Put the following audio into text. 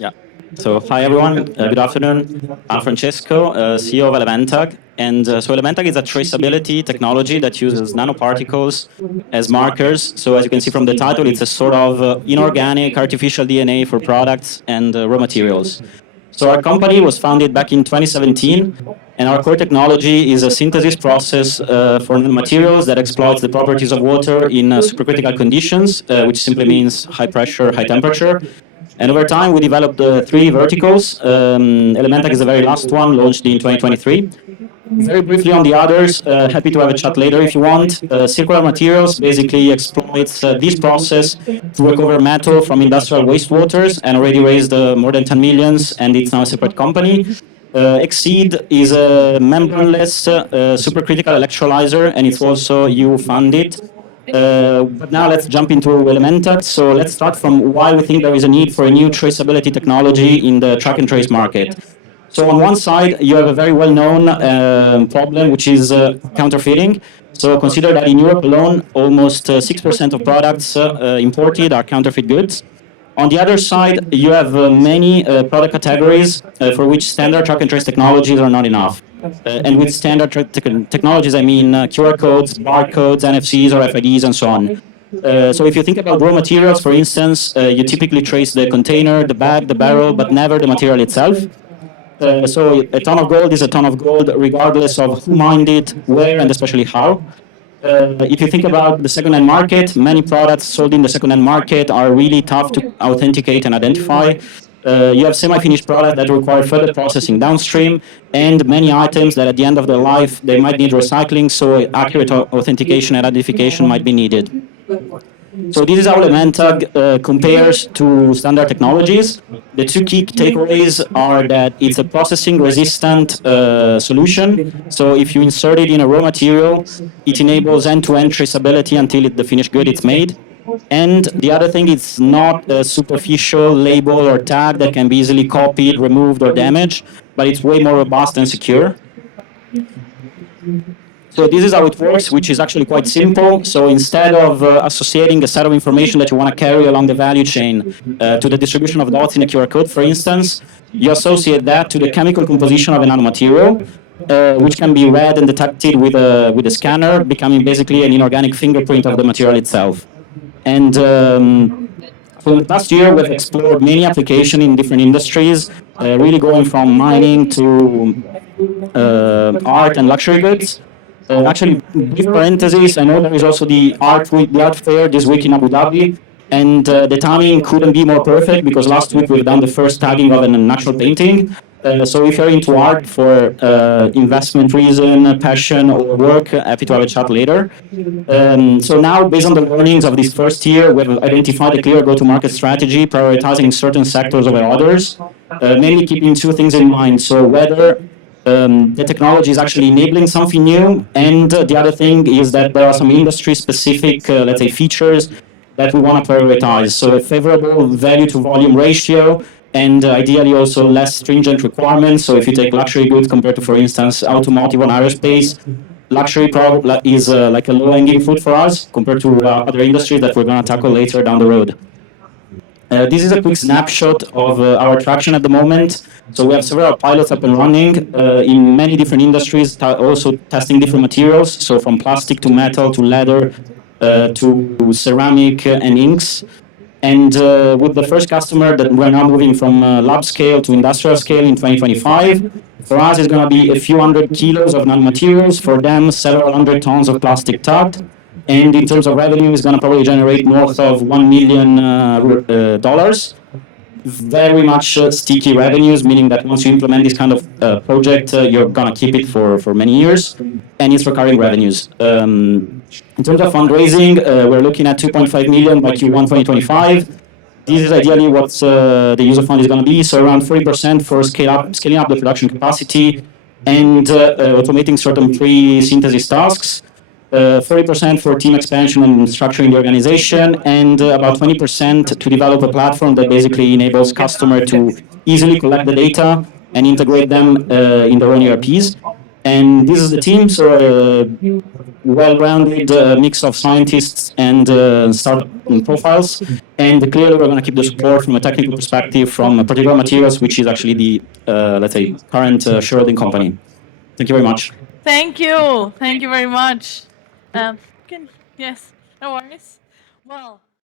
Yeah. So, hi everyone. Good afternoon. I'm Francesco, CEO of Elementag. And so Elementag is a traceability technology that uses nanoparticles as markers. So as you can see from the title, it's a sort of inorganic artificial DNA for products and raw materials. So our company was founded back in 2017, and our core technology is a synthesis process for materials that exploits the properties of water in supercritical conditions, which simply means high pressure, high temperature. And over time, we developed three verticals. Elementag is the very last one, launched in 2023. Very briefly on the others, happy to have a chat later if you want. Circular materials basically exploits this process to recover metal from industrial wastewaters and already raised more than 10 millions, and it's now a separate company. Exceed is a membraneless supercritical electrolyzer, and it's also EU funded. But now let's jump into Elementag. So let's start from why we think there is a need for a new traceability technology in the track and trace market. So on one side, you have a very well-known problem, which is counterfeiting. So consider that in Europe alone, almost 6% of products imported are counterfeit goods. On the other side, you have many product categories for which standard track and trace technologies are not enough. And with standard technologies, I mean QR codes, barcodes, NFCs or FIDs, and so on. So if you think about raw materials, for instance, you typically trace the container, the bag, the barrel, but never the material itself. So a ton of gold is a ton of gold, regardless of who mined it, where, and especially how. If you think about the second-hand market, many products sold in the second-hand market are really tough to authenticate and identify. You have semi-finished products that require further processing downstream, and many items that at the end of their life, they might need recycling, so accurate authentication and identification might be needed. So this is how Elementag compares to standard technologies. The two key takeaways are that it's a processing-resistant solution. So if you insert it in a raw material, it enables end-to-end traceability until the finished good is made. And the other thing, it's not a superficial label or tag that can be easily copied, removed, or damaged, but it's way more robust and secure. So this is how it works, which is actually quite simple. So instead of associating a set of information that you want to carry along the value chain to the distribution of dots in a QR code, for instance, you associate that to the chemical composition of a nanomaterial, which can be read and detected with a scanner, becoming basically an inorganic fingerprint of the material itself. And for the past year, we've explored many applications in different industries, really going from mining to art and luxury goods. Actually, brief parentheses, I know there is also the art fair this week in Abu Dhabi, and the timing couldn't be more perfect because last week we've done the first tagging of a natural painting. So if you're into art for investment reason, passion, or work, happy to have a chat later. So now, based on the learnings of this first year, we've identified a clear go-to-market strategy, prioritizing certain sectors over others, mainly keeping two things in mind. So whether the technology is actually enabling something new, and the other thing is that there are some industry-specific, let's say, features that we want to prioritize. So a favorable value-to-volume ratio, and ideally also less stringent requirements. So if you take luxury goods compared to, for instance, automotive and aerospace, luxury is like a low-hanging fruit for us compared to other industries that we're going to tackle later down the road. This is a quick snapshot of our traction at the moment. So we have several pilots up and running in many different industries, also testing different materials. So from plastic to metal to leather to ceramic and inks. And with the first customer that we're now moving from lab scale to industrial scale in 2025, for us it's going to be a few hundred kilos of nanomaterials, for them several hundred tons of plastic tugged. And in terms of revenue, it's going to probably generate north of $1 million. Very much sticky revenues, meaning that once you implement this kind of project, you're going to keep it for many years, and it's recurring revenues. In terms of fundraising, we're looking at 2.5 million by Q1 2025. This is ideally what the user fund is going to be, so around 40% for scaling up the production capacity and automating certain pre-synthesis tasks. 30% for team expansion and structuring the organization, and about 20% to develop a platform that basically enables customers to easily collect the data and integrate them in their own ERPs. And this is the team, so a well-rounded mix of scientists and startup profiles. And clearly, we're going to keep the support from a technical perspective from particular materials, which is actually the, let's say, current shareholding company. Thank you very much. Thank you. Thank you very much. Yes, no worries. Well.